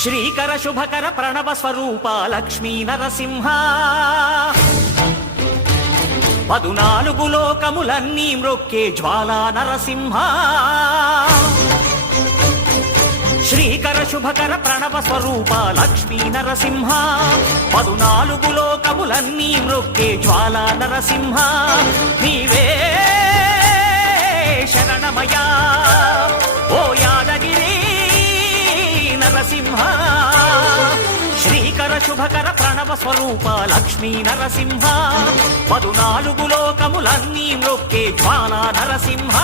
శ్రీకర శుభకర ప్రణవ స్వరూప లక్ష్మీ నరసింహ 14 లోకములన్నీ మ్రొక్కే జ్వాలా నరసింహ శ్రీకర శుభకర ప్రణవ స్వరూప లక్ష్మీ నరసింహ 14 లోకములన్నీ మ్రొక్కే జ్వాలా నరసింహ నీవే శరణమయా ఓ యాదగిరి నరసింహ శ్రీకర శుభకర ప్రణవ స్వరూప లక్ష్మీ నరసింహ 14 లోకములన్నీ మ్రొక్కే జ్వాలా నరసింహ